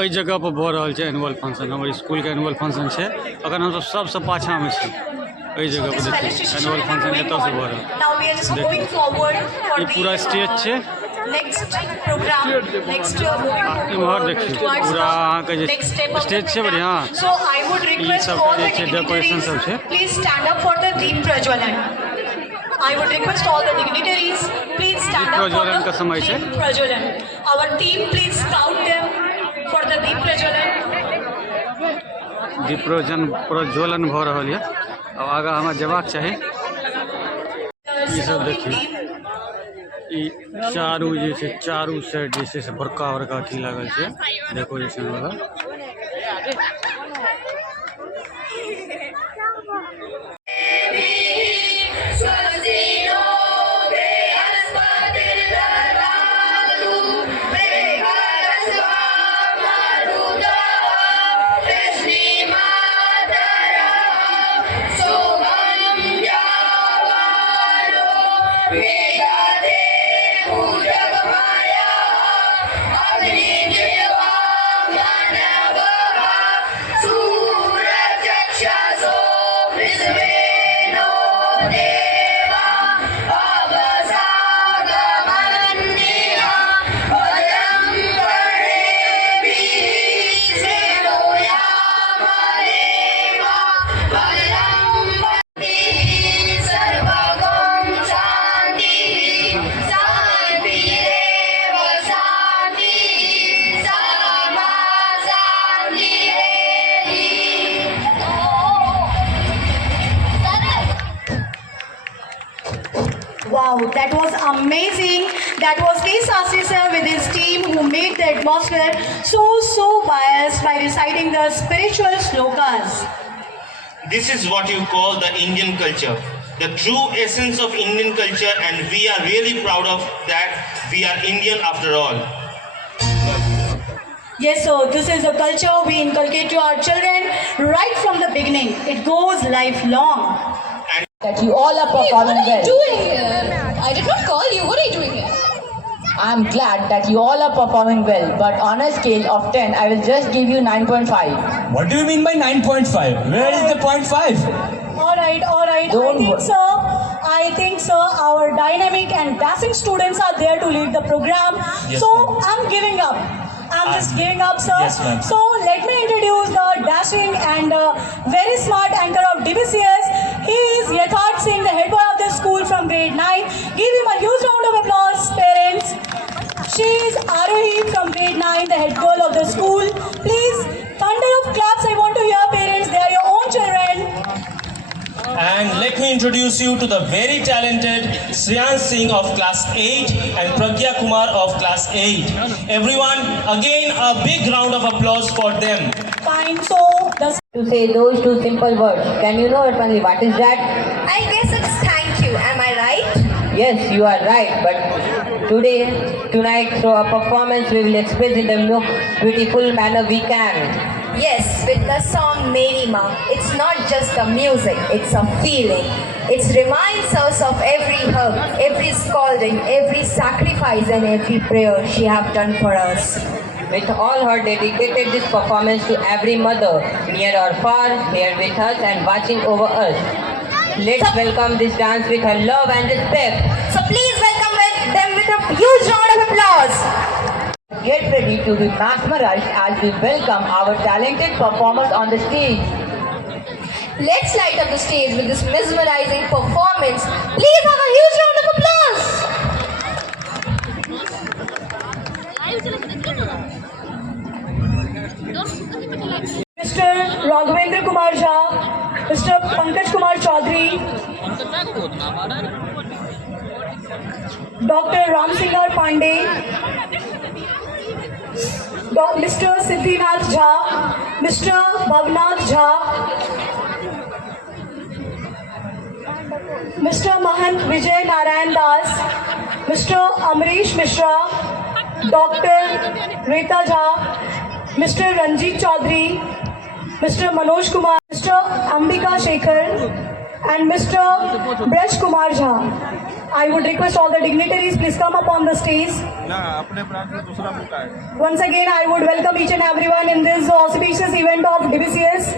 एहि जगह पर भऽ रहल छै एनुअल फंक्शन। हमर स्कूल के एनुअल फंक्शन छै, अगर हम सबसे पाछा में छी। एहि जगह पर देखिए एनुअल फंक्शन एतऽ से भऽ रहल। देखिए ई पूरा स्टेज छै। इम्हर देखिए पूरा अहाँ के जे स्टेज छै बढ़िया। ई सब जे छै डेकोरेशन सब छै। I would request all the dignitaries, please stand up for the Deep Prajalan. Our team, please scout them for the Deep Prajalan. दीप प्रज्वलन भऽ रहल यऽ। अब आगा हमरा जेबाक चाही। ई सब देखिए ई चारू जे छै चारू साइड जे छै से बड़का बड़का अथी लागल छै डेकोरेशन वाला। Wow, that was amazing. That was K. Sastry sir with his team who made the atmosphere so biased by reciting the spiritual slokas. This is what you call the Indian culture, the true essence of Indian culture, and we are really proud of that. We are Indian after all. Yes, so this is a culture we inculcate to our children right from the beginning. It goes lifelong. That you all are performing well. What are you doing here? I did not call you. What are you doing here? I'm glad that you all are performing well, but on a scale of 10, I will just give you 9.5. What do you mean by 9.5? Where is the 0.5? Alright. I think so. Our dynamic and dashing students are there to lead the program. Yes, so ma'am. I'm giving up. I'm just giving up, sir. Yes, ma'am. So let me introduce the dashing and very smart anchor of DBCS. He is Yatharth Singh, the head boy of the school from grade 9. Give him a huge round of applause, parents. She is Arohi from grade 9, the head girl of the school. Please, thunder of claps. I want to hear parents. They are your own children. And let me introduce you to the very talented Shreyans Singh of class 8 and Pragya Kumar of class 8. Everyone, again a big round of applause for them. Fine. So, To say those two simple words, can you know it, Panli? What is that? I guess it's thank you. Am I right? Yes, you are right, but tonight, through our performance, we will express in the most beautiful manner we can. Yes, with the song Meri Ma. It's not just the music, it's a feeling. It reminds us of every hug, every scolding, every sacrifice and every prayer she have done for us. With all her dedicated this performance to every mother, near or far, here with us and watching over us. Let's welcome this dance with her love and respect. So please welcome them with a huge round of applause. Get ready to be mesmerized as we welcome our talented performers on the stage. Let's light up the stage with this mesmerizing performance. Please have a huge round of applause. Mr. Raghavendra Kumar Jha, Mr. Pankaj Kumar Chaudhary, Dr. Ram Singhar Pandey, Mr. Siddhinath Jha, Mr. Bhavnath Jha, Mr. Mahant Vijay Narayan Das, Mr. Amrish Mishra, Dr. Rita Jha, Mr. Ranjit Chaudhary, Mr. Manoj Kumar, Mr. Ambika Shekhar, and Mr. Braj Kumar Jha. I would request all the dignitaries please come up on the stage. Once again, I would welcome each and everyone in this auspicious event of DBCS.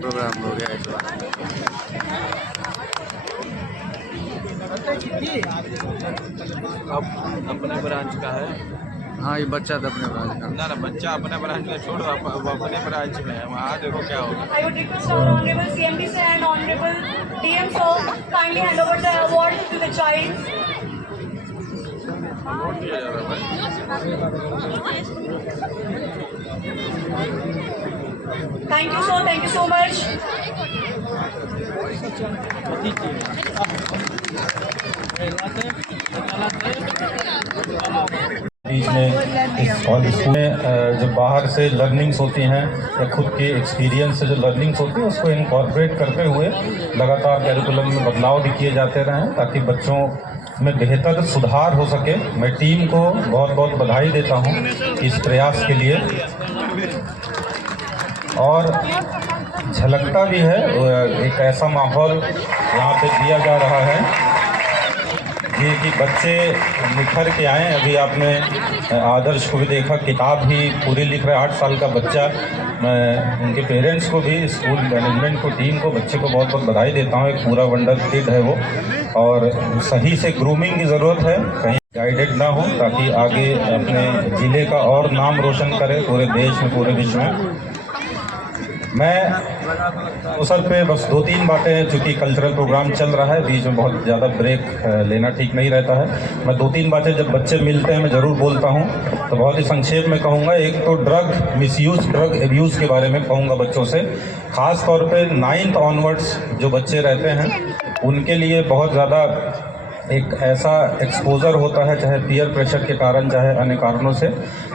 Program हो गया इस बार। अब अपने branch का है। हाँ, ये बच्चा था अपने ब्रांच का। ना बच्चा अपने ब्रांच में छोड़, वो अपने ब्रांच में है, वहाँ देखो क्या होगा। I would request our honorable CMD sir and honorable DM sir kindly hand over the award to the child. Vote दिया जा रहा है। Thank you sir, thank you so much. बीच में इस कॉलेज में जो बाहर से लर्निंग्स होती हैं या खुद के एक्सपीरियंस से जो लर्निंग्स होती है उसको इनकॉर्पोरेट करते हुए लगातार कैरिकुलम में बदलाव भी किए जाते रहें ताकि बच्चों में बेहतर सुधार हो सके। मैं टीम को बहुत बहुत बधाई देता हूं इस प्रयास के लिए और झलकता भी है एक ऐसा माहौल यहाँ पे दिया जा रहा है कि बच्चे निखर के आए। अभी आपने आदर्श को भी देखा, किताब भी पूरी लिख रहा है, 8 साल का बच्चा। मैं उनके पेरेंट्स को भी, स्कूल मैनेजमेंट को, टीम को, बच्चे को बहुत बहुत बधाई देता हूँ। एक पूरा वंडर किड है वो और सही से ग्रूमिंग की ज़रूरत है, कहीं गाइडेड ना हो ताकि आगे अपने ज़िले का और नाम रोशन करे पूरे देश में, पूरे विश्व में। मैं अवसर पे बस 2-3 बातें, चूँकि कल्चरल प्रोग्राम चल रहा है, बीच में बहुत ज़्यादा ब्रेक लेना ठीक नहीं रहता है। मैं 2-3 बातें जब बच्चे मिलते हैं मैं ज़रूर बोलता हूँ, तो बहुत ही संक्षेप में कहूँगा। एक तो ड्रग मिसयूज़, ड्रग एब्यूज़ के बारे में कहूँगा बच्चों से, ख़ास तौर पे 9th ऑनवर्ड्स जो बच्चे रहते हैं उनके लिए बहुत ज़्यादा एक ऐसा एक्सपोज़र होता है, चाहे पीयर प्रेशर के कारण, चाहे अन्य कारणों से,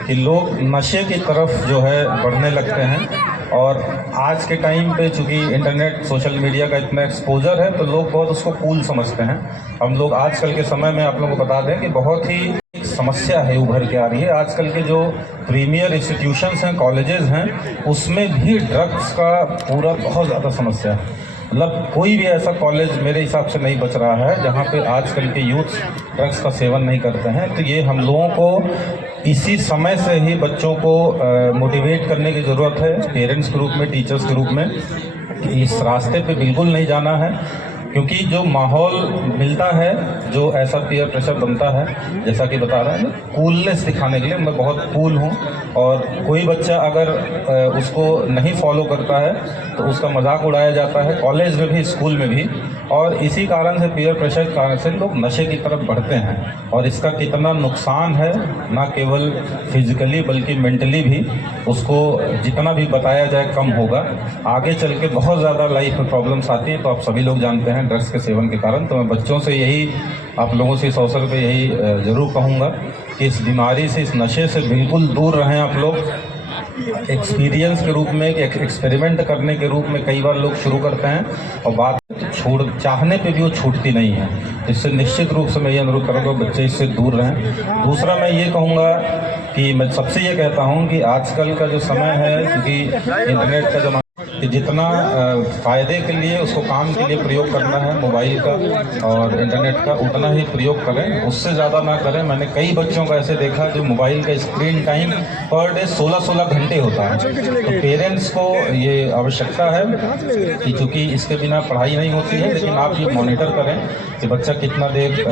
कि लोग नशे की तरफ जो है बढ़ने लगते हैं। और आज के टाइम पे चूँकि इंटरनेट, सोशल मीडिया का इतना एक्सपोज़र है तो लोग बहुत उसको कूल समझते हैं। हम लोग आजकल के समय में आप लोगों को बता दें कि बहुत ही समस्या है उभर के आ रही है। आजकल के जो प्रीमियर इंस्टीट्यूशंस हैं, कॉलेजेस हैं, उसमें भी ड्रग्स का पूरा बहुत ज़्यादा समस्या है। मतलब कोई भी ऐसा कॉलेज मेरे हिसाब से नहीं बच रहा है जहाँ पे आजकल के यूथ ड्रग्स का सेवन नहीं करते हैं। तो ये हम लोगों को इसी समय से ही बच्चों को मोटिवेट करने की ज़रूरत है, पेरेंट्स के रूप में, टीचर्स के रूप में, कि इस रास्ते पे बिल्कुल नहीं जाना है। क्योंकि जो माहौल मिलता है, जो ऐसा पीयर प्रेशर बनता है, जैसा कि बता रहा है, कूलनेस दिखाने के लिए मैं बहुत कूल हूँ, और कोई बच्चा अगर उसको नहीं फॉलो करता है तो उसका मजाक उड़ाया जाता है, कॉलेज में भी, स्कूल में भी। और इसी कारण से, पीयर प्रेशर के कारण से लोग नशे की तरफ बढ़ते हैं। और इसका कितना नुकसान है, ना केवल फिजिकली बल्कि मेंटली भी, उसको जितना भी बताया जाए कम होगा। आगे चल के बहुत ज़्यादा लाइफ में प्रॉब्लम्स आती हैं, तो आप सभी लोग जानते हैं ड्रग्स के सेवन के कारण। तो मैं बच्चों से यही, आप लोगों से इस अवसर पे यही ज़रूर कहूँगा कि इस बीमारी से, इस नशे से बिल्कुल दूर रहें आप लोग। एक्सपीरियंस के रूप में, एक एक्सपेरिमेंट करने के रूप में कई बार लोग शुरू करते हैं और बात छोड़, चाहने पे भी वो छूटती नहीं है। इससे निश्चित रूप से मैं ये अनुरोध करूँगा बच्चे इससे दूर रहें। दूसरा मैं ये कहूँगा कि मैं सबसे ये कहता हूँ कि आजकल का जो समय है, क्योंकि इंटरनेट का ज़माना, कि जितना फ़ायदे के लिए, उसको काम के लिए प्रयोग करना है मोबाइल का और इंटरनेट का, उतना ही प्रयोग करें, उससे ज़्यादा ना करें। मैंने कई बच्चों का ऐसे देखा जो मोबाइल का स्क्रीन टाइम पर डे 16-16 घंटे होता है। तो पेरेंट्स को ये आवश्यकता है कि चूँकि इसके बिना पढ़ाई नहीं होती है, लेकिन आप ये मॉनिटर करें कि बच्चा कितना देर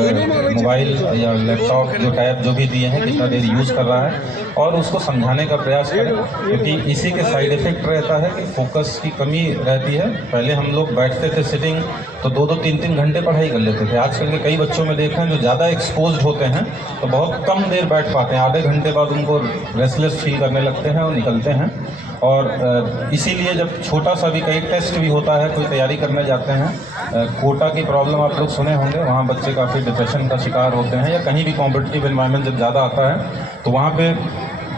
मोबाइल या लैपटॉप, जो टैब जो भी दिए हैं, कितना देर यूज़ कर रहा है, और उसको समझाने का प्रयास करें। क्योंकि इसी के साइड इफ़ेक्ट रहता है कि फोकस की कमी रहती है। पहले हम लोग बैठते थे सिटिंग, तो 2-2, 3-3 घंटे पढ़ाई कर लेते थे। आजकल के कई बच्चों में देखा है जो ज़्यादा एक्सपोज्ड होते हैं तो बहुत कम देर बैठ पाते हैं, आधे घंटे बाद उनको रेस्टलेस फील करने लगते हैं और निकलते हैं। और इसीलिए जब छोटा सा भी कहीं टेस्ट भी होता है, कोई तैयारी करने जाते हैं, कोटा की प्रॉब्लम आप लोग सुने होंगे, वहाँ बच्चे काफ़ी डिप्रेशन का शिकार होते हैं, या कहीं भी कॉम्पिटिटिव एनवायरनमेंट जब ज़्यादा आता है तो वहाँ पे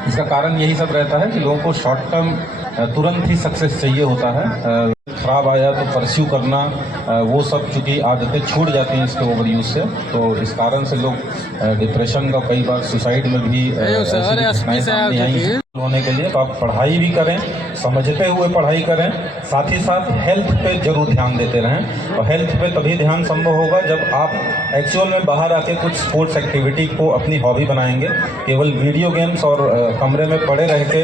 इसका कारण यही सब रहता है कि लोगों को शॉर्ट टर्म तुरंत ही सक्सेस चाहिए होता है। ख़राब आया तो परस्यू करना, वो सब चूँकि आदतें छूट जाती हैं इसके ओवर यूज़ से, तो इस कारण से लोग डिप्रेशन का, कई बार सुसाइड में भी होने के लिए। तो आप पढ़ाई भी करें, समझते हुए पढ़ाई करें, साथ ही साथ हेल्थ पे जरूर ध्यान देते रहें। और हेल्थ पे तभी ध्यान संभव होगा जब आप एक्चुअल में बाहर आके कुछ स्पोर्ट्स एक्टिविटी को अपनी हॉबी बनाएंगे। केवल वीडियो गेम्स और कमरे में पड़े रह के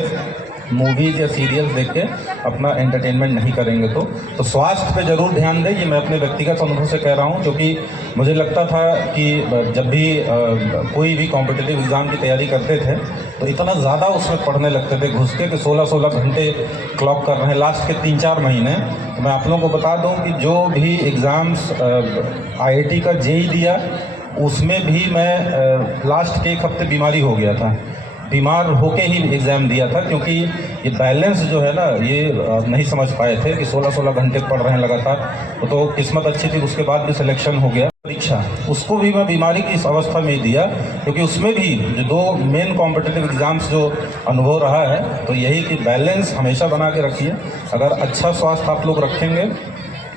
मूवीज़ या सीरियल्स देख के अपना एंटरटेनमेंट नहीं करेंगे। तो स्वास्थ्य पे ज़रूर ध्यान दें। ये मैं अपने व्यक्तिगत अनुभव से कह रहा हूँ, क्योंकि मुझे लगता था कि जब भी कोई भी कॉम्पिटिटिव एग्ज़ाम की तैयारी करते थे तो इतना ज़्यादा उसमें पढ़ने लगते थे घुस के, कि 16-16 घंटे क्लॉक कर रहे हैं लास्ट के 3-4 महीने। तो मैं आप लोगों को बता दूँ कि जो भी एग्ज़ाम्स IIT का JEE दिया, उसमें भी मैं लास्ट के 1 हफ्ते बीमारी हो गया था, बीमार होके ही एग्ज़ाम दिया था, क्योंकि ये बैलेंस जो है ना, ये नहीं समझ पाए थे कि 16-16 घंटे पढ़ रहे हैं लगातार। तो किस्मत अच्छी थी, उसके बाद भी सिलेक्शन हो गया। परीक्षा उसको भी मैं बीमारी की इस अवस्था में ही दिया, क्योंकि उसमें भी जो 2 मेन कॉम्पिटिटिव एग्ज़ाम्स जो अनुभव रहा है, तो यही कि बैलेंस हमेशा बना के रखिए। अगर अच्छा स्वास्थ्य आप लोग रखेंगे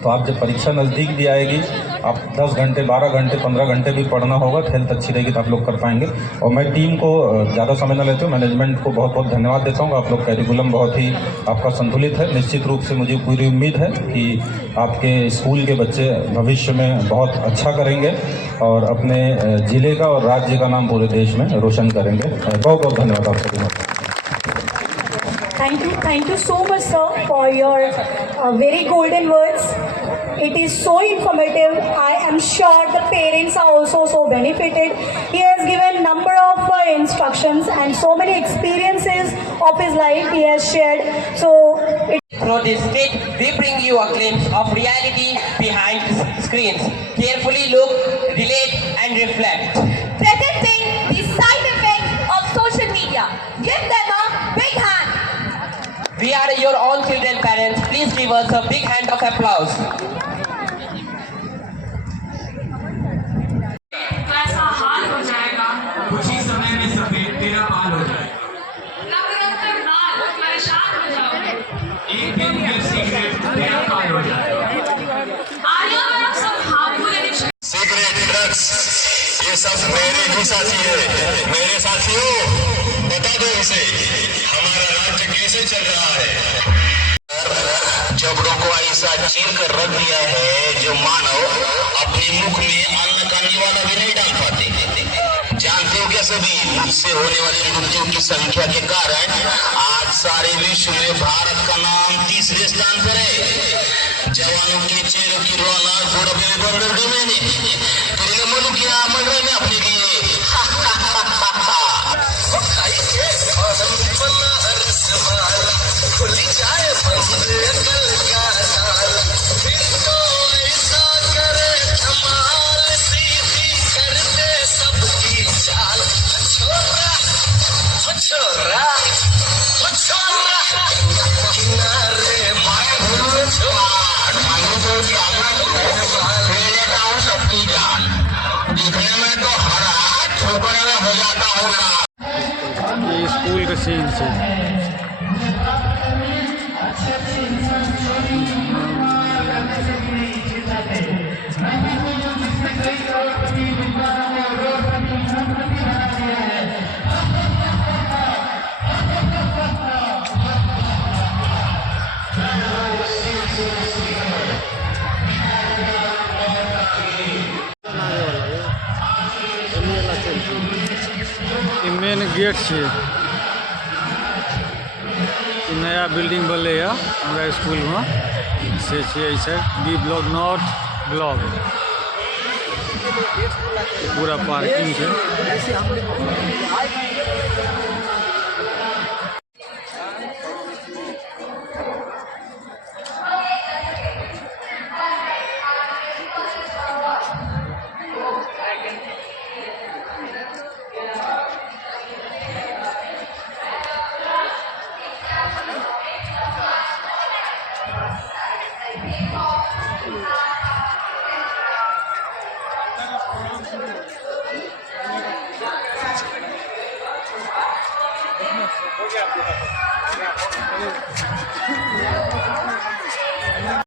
तो आप जब परीक्षा नज़दीक भी आएगी, आप 10 घंटे, 12 घंटे, 15 घंटे भी पढ़ना होगा, तो हेल्थ अच्छी रहेगी तो आप लोग कर पाएंगे। और मैं टीम को ज़्यादा समय न लेते हुए मैनेजमेंट को बहुत बहुत धन्यवाद देता हूँ। आप लोग कैरिकुलम बहुत ही आपका संतुलित है। निश्चित रूप से मुझे पूरी उम्मीद है कि आपके स्कूल के बच्चे भविष्य में बहुत अच्छा करेंगे और अपने ज़िले का और राज्य का नाम पूरे देश में रोशन करेंगे। बहुत बहुत धन्यवाद आप सभी को। Thank you so much, sir, for your very golden words. It is so informative. I am sure the parents are also so benefited. He has given number of instructions and so many experiences of his life he has shared. So, Through this skit, we bring you a glimpse of reality behind screens. Carefully look, relate, and reflect. Predicting the side effects of social media. Give them a big hand. We are your own children parents. Please give us a big hand of applause. कैसा हाल हो जाएगा, कुछ ही समय में सफेद तेरा बाल हो जाएगा। रंग रंग कर नाल परेशान हो जाओगे, एक दिन ये सिगरेट तेरा काल हो जाएगा। आर्या में सब हार्मफुल एडिक्शन, सिगरेट, ड्रग्स, ये सब मेरे भी साथी है। मेरे साथियों, बता दो इसे हमारा राज्य कैसे चल रहा है। जबड़ों को ऐसा चीर कर रख दिया है जो मानव अपने मुख में अन्न का निवाला भी नहीं डाल पाते। जानते हो क्या सभी, मुझसे होने वाली मृत्यु की संख्या के कारण आज सारे विश्व में भारत का नाम 3रे स्थान पर है। जवानों के चेहरों की रौनक बुढ़ापे में बंद कर मैंने तेरे मन किया मन में अपने लिए खुली जाए सबकी चाल छोरा किनारे सबकी जान दिखने में तो हरा ठोकरे में हो जाता होगा। ये स्कूल का सीन से मेन गेट से नया बिल्डिंग बनले हमारा स्कूल में से B ब्लॉक नॉर्थ ब्लॉक पूरा पार्किंग है।